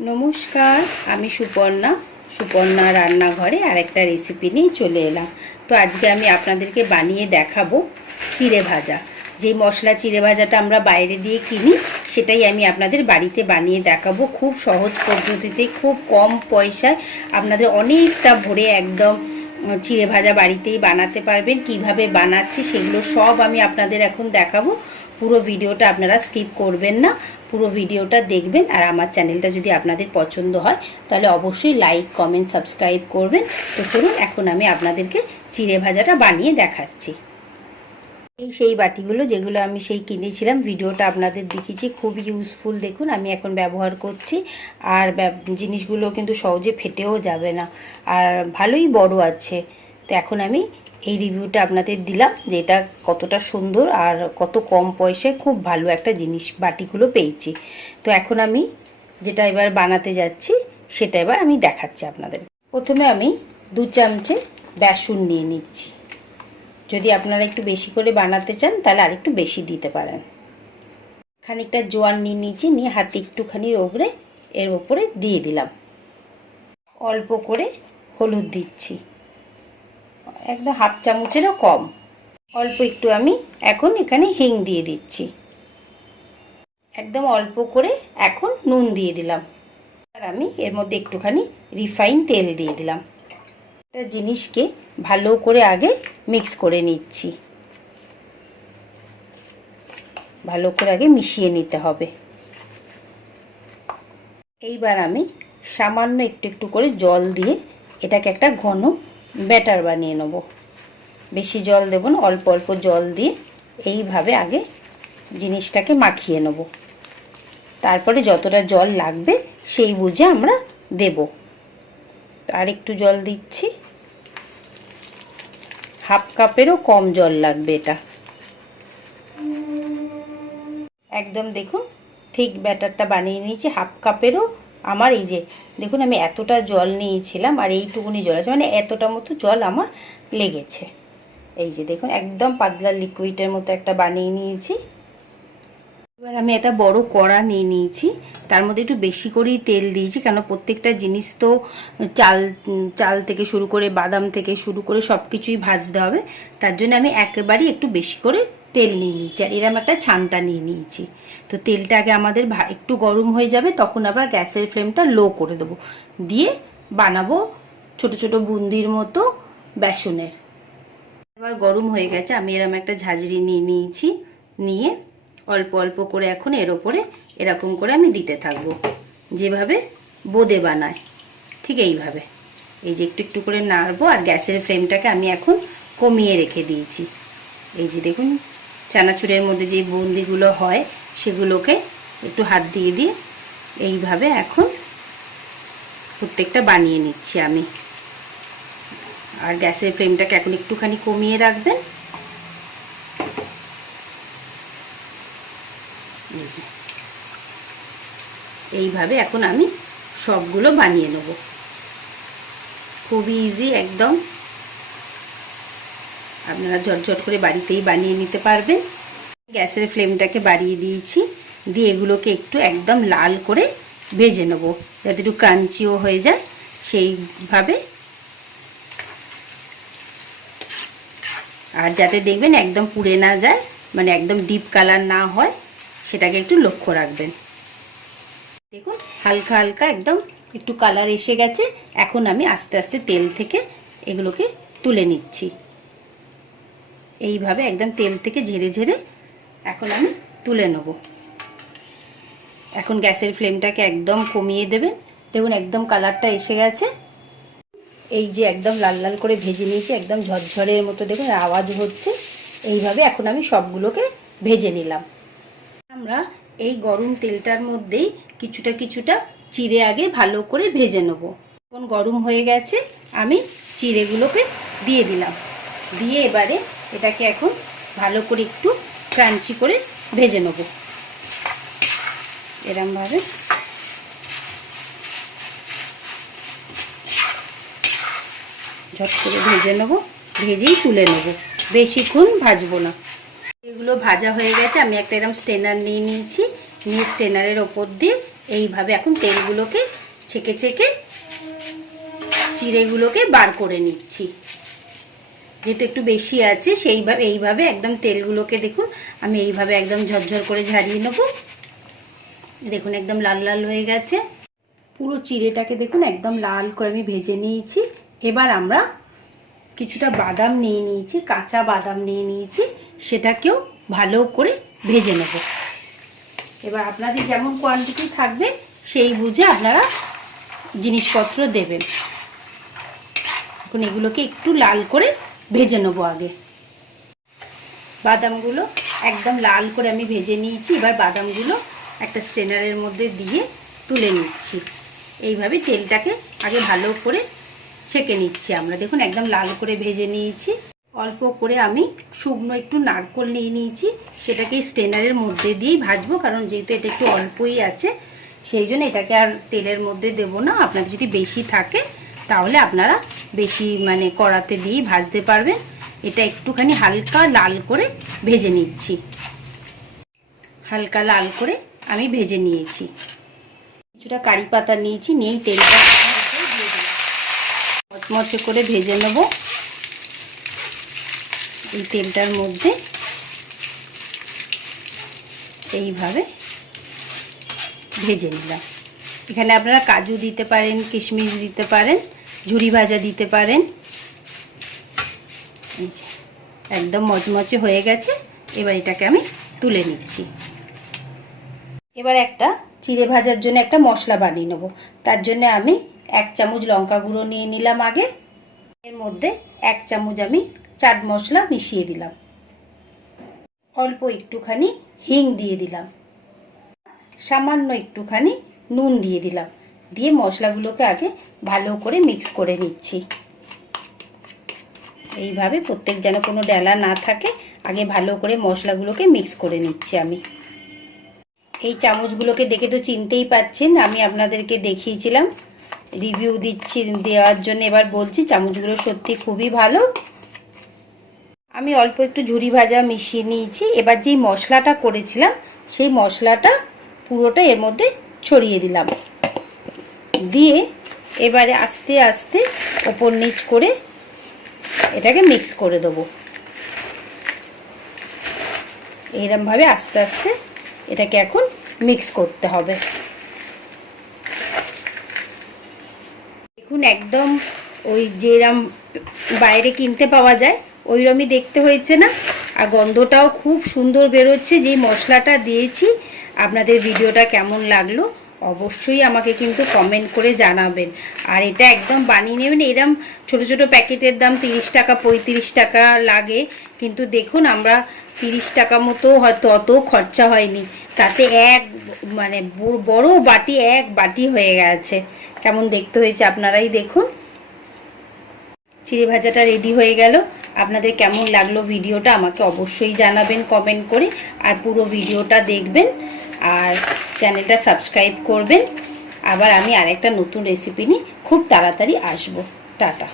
নমস্কার, আমি সুপর্ণা রান্নাঘরে আরেকটা রেসিপি নিয়ে চলে এলাম। তো আজকে আমি আপনাদেরকে বানিয়ে দেখাবো চিড়ে ভাজা। যে মশলা চিড়ে ভাজাটা আমরা বাইরে দিয়ে কিনি, সেটাই আমি আপনাদের বাড়িতে বানিয়ে দেখাবো। খুব সহজ পদ্ধতিতে, খুব কম পয়সায় আপনাদের অনেকটা ভরে একদম চিড়ে ভাজা বাড়িতেই বানাতে পারবেন। কিভাবে বানাচ্ছি সেগুলো সব আমি আপনাদের এখন দেখাবো। পুরো ভিডিওটা আপনারা স্কিপ করবেন না, পুরো ভিডিওটা দেখবেন। আর আমার চ্যানেলটা যদি আপনাদের পছন্দ হয় তাহলে অবশ্যই লাইক, কমেন্ট, সাবস্ক্রাইব করবেন। তো চলুন এখন আমি আপনাদেরকে চিড়ে ভাজাটা বানিয়ে দেখাচ্ছি। সেই বাটিগুলো যেগুলো আমি কিনেছিলাম, ভিডিওটা আপনাদের দেখিয়েছি, খুব ইউজফুল। দেখুন আমি এখন ব্যবহার করছি, আর জিনিসগুলো কিন্তু সহজে ফেটেও যাবে না, আর ভালোই বড় আছে। তো এখন আমি এই রিভিউটা আপনাদের দিলাম যে এটা কতটা সুন্দর আর কত কম পয়সায় খুব ভালো একটা জিনিস বাটিগুলো পেয়েছি। তো এখন আমি যেটা এবার বানাতে যাচ্ছি সেটা এবার আমি দেখাচ্ছি আপনাদের। প্রথমে আমি 2 চামচে বেসন নিয়ে নিচ্ছি। যদি আপনারা একটু বেশি করে বানাতে চান তাহলে আর একটু বেশি দিতে পারেন। খানিকটা জোয়ান নিয়ে নিয়েছি, নিয়ে হাতে একটুখানি রগড়ে এর ওপরে দিয়ে দিলাম। অল্প করে হলুদ দিচ্ছি, একদম হাফ চামচেরও কম। অল্প একটু আমি এখন এখানে হিং দিয়ে দিচ্ছি। একদম অল্প করে এখন নুন দিয়ে দিলাম। আর আমি এর মধ্যে একটুখানি রিফাইন তেল দিয়ে দিলাম। একটা জিনিসকে ভালো করে আগে মিক্স করে নিচ্ছি, ভালো করে আগে মিশিয়ে নিতে হবে। এইবার আমি সামান্য একটু একটু করে জল দিয়ে এটাকে একটা ঘন ব্যাটার বানিয়ে নেব। বেশি জল দেব না, অল্প অল্প জল দিয়ে এইভাবে আগে জিনিসটাকে মাখিয়ে নেব। তারপরে যতটা জল লাগবে সেই বুঝে আমরা দেব। আর একটু জল দিচ্ছি, হাফ কাপেরও কম জল লাগবে এটা। একদম দেখুন ঠিক ব্যাটারটা বানিয়ে নিয়েছি। হাফ কাপেরও আমার এই যে দেখুন আমি এতটা জল নিয়েছিলাম আর এইটুকুনি জল আছে, মানে এতটা মতো জল আমার লেগেছে। এই যে দেখুন একদম পাতলা লিকুইডের মতো একটা বানিয়ে নিয়েছি। এবার আমি একটা বড় কড়া নিয়ে নিয়েছি, তার মধ্যে একটু বেশি করেই তেল দিয়েছি, কেন প্রত্যেকটা জিনিস তো চাল থেকে শুরু করে বাদাম থেকে শুরু করে সব কিছুই ভাজতে হবে। তার জন্য আমি একেবারেই একটু বেশি করে তেল নিয়ে নিয়েছি, আর এরকম একটা ছানটা নিয়ে নিয়েছি। তো তেলটা আগে আমাদের একটু গরম হয়ে যাবে, তখন আবার গ্যাসের ফ্লেমটা লো করে দেবো, দিয়ে বানাবো ছোট ছোট বুন্দির মতো বেসনের। এবার গরম হয়ে গেছে, আমি এরকম একটা ঝাঁঝরি নিয়ে নিয়েছি, নিয়ে অল্প অল্প করে এখন এর ওপরে এরকম করে আমি দিতে থাকবো, যেভাবে বোঁদে বানায় ঠিক এইভাবে। এই যে একটু একটু করে নাড়বো, আর গ্যাসের ফ্লেমটাকে আমি এখন কমিয়ে রেখে দিয়েছি। এই যে দেখুন চানাচুরের মধ্যে যে বুন্দিগুলো হয় সেগুলোকে একটু হাত দিয়ে দিয়ে এইভাবে এখন প্রত্যেকটা বানিয়ে নিচ্ছি আমি। আর গ্যাসের ফ্লেমটাকে এখন একটুখানি কমিয়ে রাখবেন। এইভাবে এখন আমি সবগুলো বানিয়ে নেব। খুবই ইজি একদম, আপনারা ঝটঝট করে বাড়িতেই বানিয়ে নিতে পারবেন। গ্যাসের ফ্লেমটাকে বাড়িয়ে দিয়েছি, দিয়ে এগুলোকে একটু একদম লাল করে ভেজে নেব, যাতে একটু ক্রাঞ্চিও হয়ে যায় সেইভাবে। আর যাতে দেখবেন একদম পুড়ে না যায়, মানে একদম ডিপ কালার না হয়, সেটাকে একটু লক্ষ্য রাখবেন। দেখুন হালকা হালকা একদম একটু কালার এসে গেছে। এখন আমি আস্তে আস্তে তেল থেকে এগুলোকে তুলে নিচ্ছি। এইভাবে একদম তেল থেকে ঝেড়ে ঝেড়ে এখন আমি তুলে নেব। এখন গ্যাসের ফ্লেমটাকে একদম কমিয়ে দেবেন। দেখুন একদম কালারটা এসে গেছে। এই যে একদম লাল লাল করে ভেজে নিয়েছি, একদম ঝরঝরের মতো দেখুন আওয়াজ হচ্ছে। এইভাবে এখন আমি সবগুলোকে ভেজে নিলাম। আমরা এই গরম তেলটার মধ্যেই কিছুটা কিছুটা চিড়ে আগে ভালো করে ভেজে নেব। এখন গরম হয়ে গেছে, আমি চিড়েগুলোকে দিয়ে দিলাম, দিয়ে এবারে এটাকে এখন ভালো করে একটু ক্রাঞ্চি করে ভেজে নেব। এরমভাবে ঝট করে ভেজে নেব, ভেজেই তুলে নেব, বেশিক্ষণ ভাজবো না। এগুলো ভাজা হয়ে গেছে, আমি একটা এরকম স্ট্রেনার নিয়ে নিয়েছি, নিয়ে স্ট্রেনারের ওপর দিয়ে এইভাবে এখন তেলগুলোকে ছেঁকে ছেঁকে চিড়েগুলোকে বার করে নিচ্ছি। যেহেতু একটু বেশি আছে সেইভাবে এইভাবে একদম তেলগুলোকে দেখুন আমি এইভাবে একদম ঝরঝর করে ঝারিয়ে নেব। দেখুন একদম লাল লাল হয়ে গেছে। পুরো চিড়েটাকে দেখুন একদম লাল করে আমি ভেজে নিয়েছি। এবার আমরা কিছুটা বাদাম নিয়ে নিয়েছি, কাঁচা বাদাম নিয়ে নিয়েছি, সেটাকেও ভালো করে ভেজে নেব। এবার আপনাদের যেমন কোয়ান্টিটি থাকবে সেই বুঝে আপনারা জিনিসপত্র দেবেন। এখন এগুলোকে একটু লাল করে ভেজে নেবো। আগে বাদামগুলো একদম লাল করে আমি ভেজে নিয়েছি। এবার বাদামগুলো একটা স্ট্রেনারের মধ্যে দিয়ে তুলে নিচ্ছি। এইভাবে তেলটাকে আগে ভালো করে ছেঁকে নিচ্ছি আমরা। দেখুন একদম লাল করে ভেজে নিয়েছি। অল্প করে আমি শুকনো একটু নারকেল নিয়ে নিয়েছি, সেটাকে স্ট্রেনারের মধ্যে দিয়েই ভাজবো, কারণ যেহেতু এটা একটু অল্পই আছে সেই জন্য এটাকে আর তেলের মধ্যে দেব না। আপনাদের যদি বেশি থাকে তাহলে আপনারা বেশি কড়াতে দিয়ে ভাজতে পারবেন। এটা একটুখানি হালকা লাল করে ভেজে নিচ্ছি। হালকা লাল করে আমি ভেজে নিয়েছি। কিছুটা কারি পাতা নিয়েছি, নিয়েই তেলটা দিয়ে দিলাম। মচমচে করে ভেজে নেব এই তেলটার মধ্যে। এইভাবে ভেজে নিলাম। এখানে আপনারা কাজু দিতে পারেন, কিশমিশ দিতে পারেন, ঝুরি ভাজা দিতে পারেন। একদম মচমচে হয়ে গেছে। এবার এটাকে আমি তুলে নিচ্ছি। এবার একটা চিড়ে ভাজার জন্য একটা মশলা বানিয়ে নেব। তার জন্য আমি 1 চামচ লঙ্কা গুঁড়ো নিয়ে নিলাম আগে। এর মধ্যে 1 চামচ আমি চাট মশলা মিশিয়ে দিলাম। অল্প একটুখানি হিং দিয়ে দিলাম। সামান্য একটুখানি নুন দিয়ে দিলাম। দিয়ে মশলাগুলোকে আগে ভালো করে মিক্স করে নিচ্ছি। এইভাবে প্রত্যেক যেন কোনো ডেলা না থাকে, আগে ভালো করে মশলাগুলোকে মিক্স করে নিচ্ছি আমি। এই চামচগুলোকে দেখে তো চিনতেই পাচ্ছেন, আমি আপনাদেরকে দেখিয়েছিলাম, রিভিউ দিচ্ছি দেওয়ার জন্য এবার বলছি চামচগুলো সত্যি খুবই ভালো। আমি অল্প একটু ঝুরি ভাজা মিশিয়ে নিয়েছি। এবার যেই মশলাটা করেছিলাম সেই মশলাটা পুরোটা এর মধ্যে ছড়িয়ে দিলাম। দিয়ে এবারে আস্তে আস্তে ওপর নিচ করে এটাকে মিক্স করে দেবো। এইরকমভাবে আস্তে আস্তে এটাকে এখন মিক্স করতে হবে। দেখুন একদম ওই যেরকম বাইরে কিনতে পাওয়া যায় ওইরকমই দেখতে হয়েছে না? আর গন্ধটাও খুব সুন্দর বেরোচ্ছে। যেই মশলাটা দিয়েছি, আপনাদের ভিডিওটা কেমন লাগলো অবশ্যই আমাকে কিন্তু কমেন্ট করে জানাবেন। আর এটা একদম বানিয়ে নেবেন। এরকম ছোট ছোট প্যাকেটের দাম 30 টাকা 35 টাকা লাগে, কিন্তু দেখুন আমরা 30 টাকা মতো হয়তো অত খরচা হয়নি, তাতে বড় বাটি 1 বাটি হয়ে গেছে। কেমন দেখতে হয়েছে আপনারাই দেখুন। চিড়ে ভাজাটা রেডি হয়ে গেল। আপনাদের কেমন লাগলো ভিডিওটা আমাকে অবশ্যই জানাবেন কমেন্ট করে। আর পুরো ভিডিওটা দেখবেন আর চ্যানেলটা সাবস্ক্রাইব করবেন। আবার আমি আরেকটা নতুন রেসিপি নিয়ে খুব তাড়াতাড়ি আসবো। টাটা।